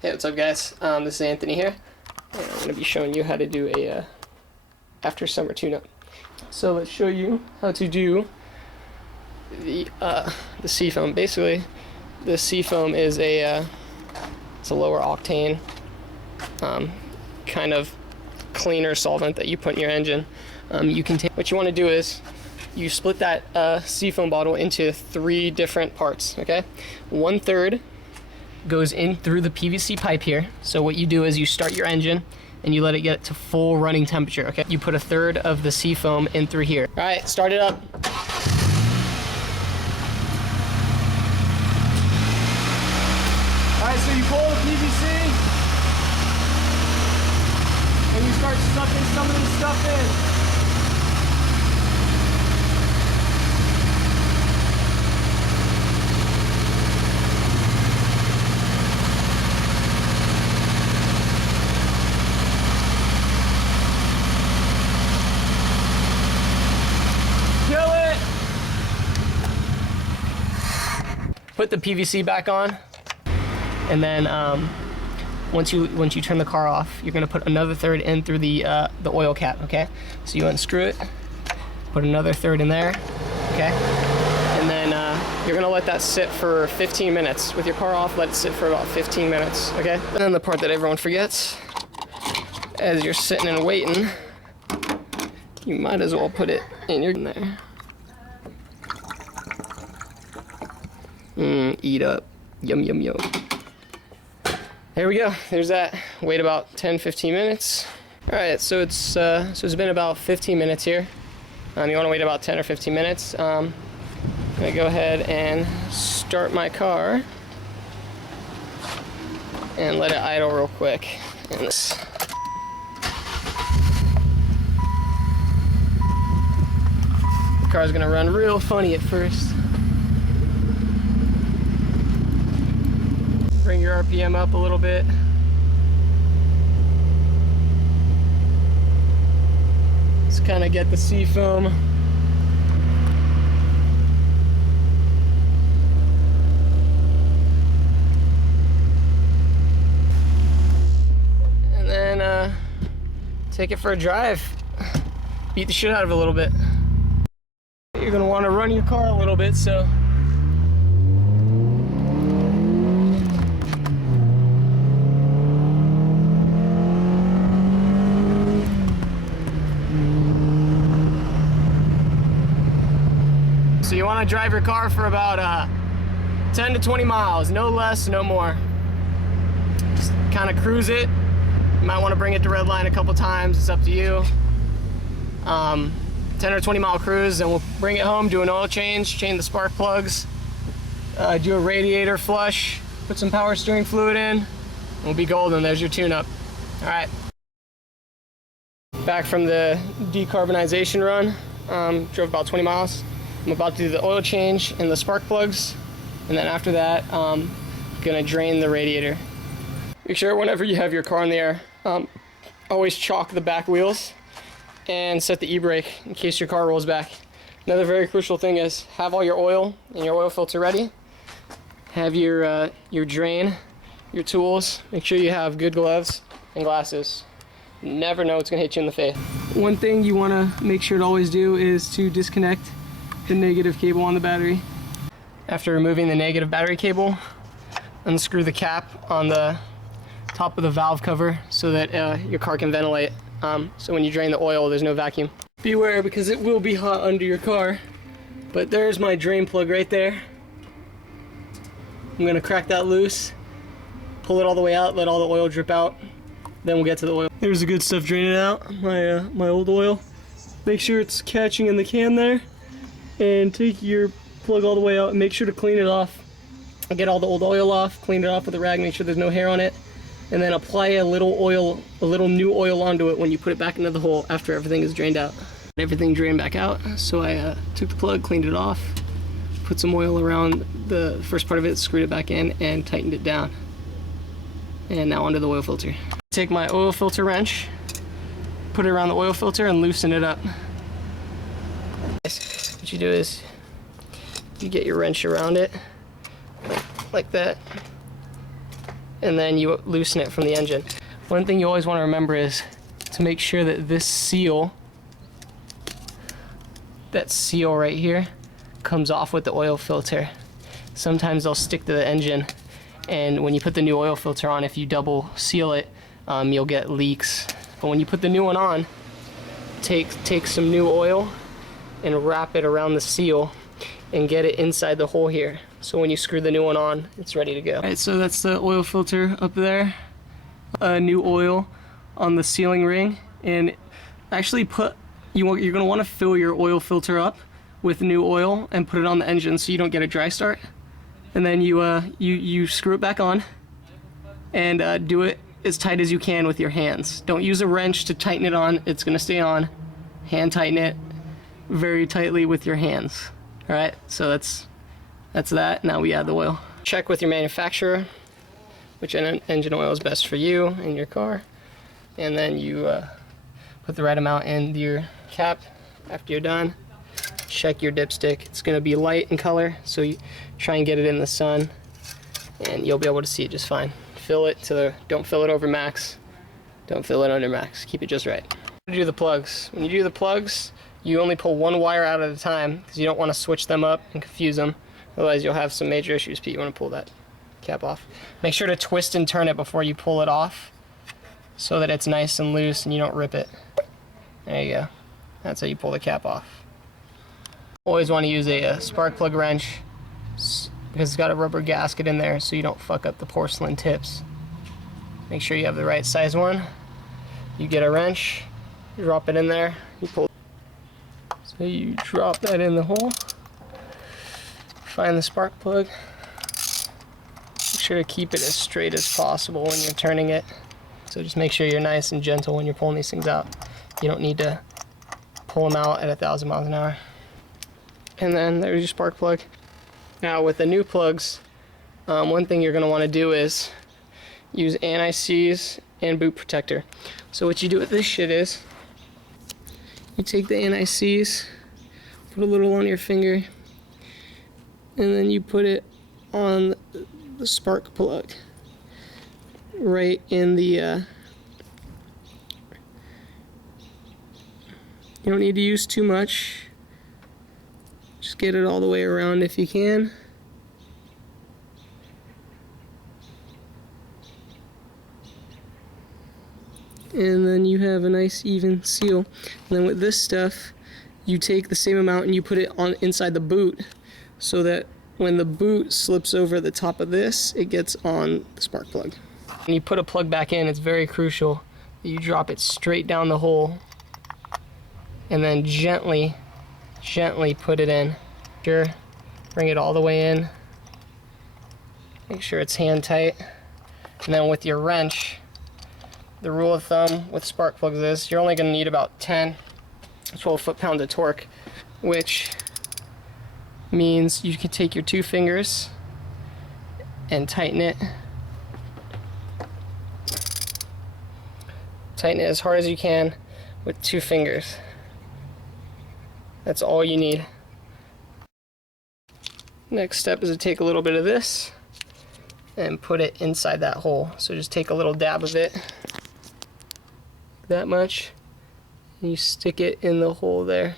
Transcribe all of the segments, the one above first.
Hey, what's up guys? This is Anthony here, and I'm going to be showing you how to do a after summer tune-up. So let's show you how to do the Seafoam. Basically, the Seafoam is it's a lower octane kind of cleaner solvent that you put in your engine. You can take, what you want to do is you split that Seafoam bottle into 3 different parts. Okay, 1/3 goes in through the PVC pipe here. So what you do is you start your engine and you let it get to full running temperature. Okay, you put 1/3 of the Seafoam in through here. All right, start it up. All right, so you pull the PVC and you start sucking some of this stuff in. Put the PVC back on, and then once you turn the car off, you're gonna put another 1/3 in through the oil cap. Okay, so you unscrew it, put another 1/3 in there. Okay, and then you're gonna let that sit for 15 minutes. With your car off, let it sit for about 15 minutes. Okay, and then the part that everyone forgets, as you're sitting and waiting, you might as well put it in there. Eat up. Yum, yum, yum. There we go. There's that. Wait about 10-15 minutes. Alright, so it's been about 15 minutes here. You want to wait about 10 or 15 minutes. I'm going to go ahead and start my car and let it idle real quick. And this. The car's going to run real funny at first. Bring your RPM up a little bit. Just kind of get the Seafoam. And then take it for a drive. Beat the shit out of it a little bit. You're gonna want to run your car a little bit, so you want to drive your car for about 10 to 20 miles, no less, no more. Just kind of cruise it. You might want to bring it to red line a couple times, it's up to you. 10 or 20 mile cruise, and we'll bring it home, do an oil change the spark plugs, do a radiator flush, put some power steering fluid in, and we'll be golden. There's your tune-up. All right. Back from the decarbonization run, drove about 20 miles. I'm about to do the oil change and the spark plugs, and then after that, I'm gonna drain the radiator. Make sure whenever you have your car in the air, always chalk the back wheels and set the e-brake in case your car rolls back. Another very crucial thing is have all your oil and your oil filter ready. Have your drain, your tools. Make sure you have good gloves and glasses. You never know what's gonna hit you in the face. One thing you wanna make sure to always do is to disconnect the negative cable on the battery. After removing the negative battery cable, unscrew the cap on the top of the valve cover so that your car can ventilate. So when you drain the oil, there's no vacuum. Beware, because it will be hot under your car. But there's my drain plug right there. I'm gonna crack that loose, pull it all the way out, let all the oil drip out. Then we'll get to the oil. There's the good stuff draining out, my old oil. Make sure it's catching in the can there. And take your plug all the way out and make sure to clean it off. Get all the old oil off, clean it off with a rag, make sure there's no hair on it, and then apply a little new oil onto it when you put it back into the hole after everything is drained out. Everything drained back out, so I took the plug, cleaned it off, put some oil around the first part of it, screwed it back in, and tightened it down. And now onto the oil filter. Take my oil filter wrench, put it around the oil filter, and loosen it up. What you do is you get your wrench around it like that, and then you loosen it from the engine. One thing you always want to remember is to make sure that this seal, that seal right here, comes off with the oil filter. Sometimes they'll stick to the engine, and when you put the new oil filter on, if you double seal it, you'll get leaks. But when you put the new one on, take some new oil and wrap it around the seal and get it inside the hole here. So when you screw the new one on, it's ready to go. All right, so that's the oil filter up there. New oil on the sealing ring, and actually you're going to want to fill your oil filter up with new oil and put it on the engine so you don't get a dry start. And then you screw it back on and do it as tight as you can with your hands. Don't use a wrench to tighten it on. It's going to stay on. Hand tighten it very tightly with your hands. All right, so that's that. Now we add the oil. Check with your manufacturer which engine oil is best for you and your car, and then you put the right amount in your cap. After you're done, check your dipstick. It's going to be light in color, so you try and get it in the sun and you'll be able to see it just fine. Fill it don't fill it over max, don't fill it under max, keep it just right. Do the plugs. When you do the plugs, you only pull one wire out at a time because you don't want to switch them up and confuse them, otherwise you'll have some major issues. Pete, you want to pull that cap off. Make sure to twist and turn it before you pull it off so that it's nice and loose and you don't rip it. There you go. That's how you pull the cap off. Always want to use a spark plug wrench because it's got a rubber gasket in there so you don't fuck up the porcelain tips. Make sure you have the right size one. You get a wrench, you drop it in there, you pull. So you drop that in the hole, find the spark plug. Make sure to keep it as straight as possible when you're turning it. So just make sure you're nice and gentle when you're pulling these things out. You don't need to pull them out at 1,000 miles an hour. And then there's your spark plug. Now with the new plugs, one thing you're going to want to do is use anti-seize and boot protector. So what you do with this shit is, you take the anti-seize, put a little on your finger, and then you put it on the spark plug right in the you don't need to use too much, just get it all the way around if you can. And then you have a nice even seal. And then with this stuff, you take the same amount and you put it on inside the boot so that when the boot slips over the top of this, it gets on the spark plug. When you put a plug back in, it's very crucial that you drop it straight down the hole and then gently put it in. Sure, bring it all the way in. Make sure it's hand tight. And then with your wrench, the rule of thumb with spark plugs is you're only going to need about 10 to 12 foot-pounds of torque, which means you can take your 2 fingers and tighten it. Tighten it as hard as you can with 2 fingers. That's all you need. Next step is to take a little bit of this and put it inside that hole. So just take a little dab of it, that much, and you stick it in the hole there.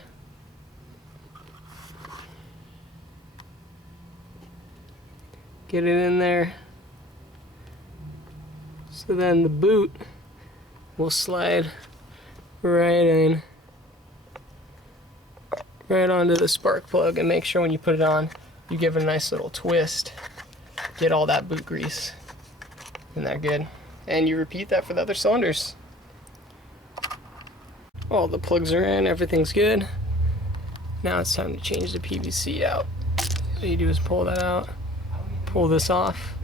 Get it in there. So then the boot will slide right in, right onto the spark plug, and make sure when you put it on, you give it a nice little twist. Get all that boot grease in there good. And you repeat that for the other cylinders. All the plugs are in, everything's good. Now it's time to change the PVC out. All you do is pull that out, pull this off,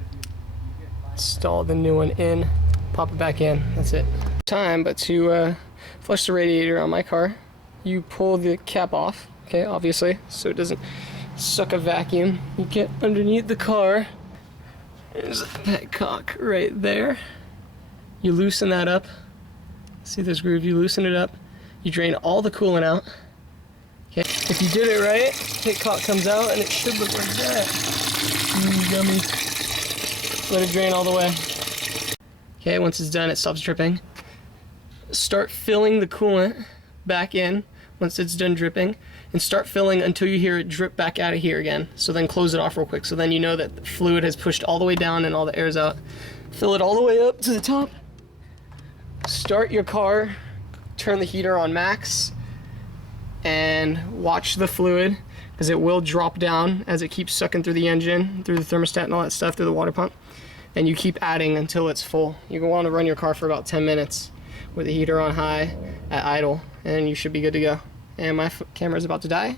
install the new one in, pop it back in, that's it. But to flush the radiator on my car, you pull the cap off, okay, obviously, so it doesn't suck a vacuum. You get underneath the car, there's a petcock right there. You loosen that up, see this groove, you loosen it up, you drain all the coolant out. Okay, if you did it right, petcock comes out and it should look like that. Yummy. Let it drain all the way. Okay, once it's done, it stops dripping. Start filling the coolant back in once it's done dripping, and start filling until you hear it drip back out of here again. So then close it off real quick, so then you know that the fluid has pushed all the way down and all the air's out. Fill it all the way up to the top. Start your car, turn the heater on max, and watch the fluid, because it will drop down as it keeps sucking through the engine, through the thermostat and all that stuff, through the water pump. And you keep adding until it's full. You want to run your car for about 10 minutes with the heater on high at idle, and you should be good to go. And my camera is about to die.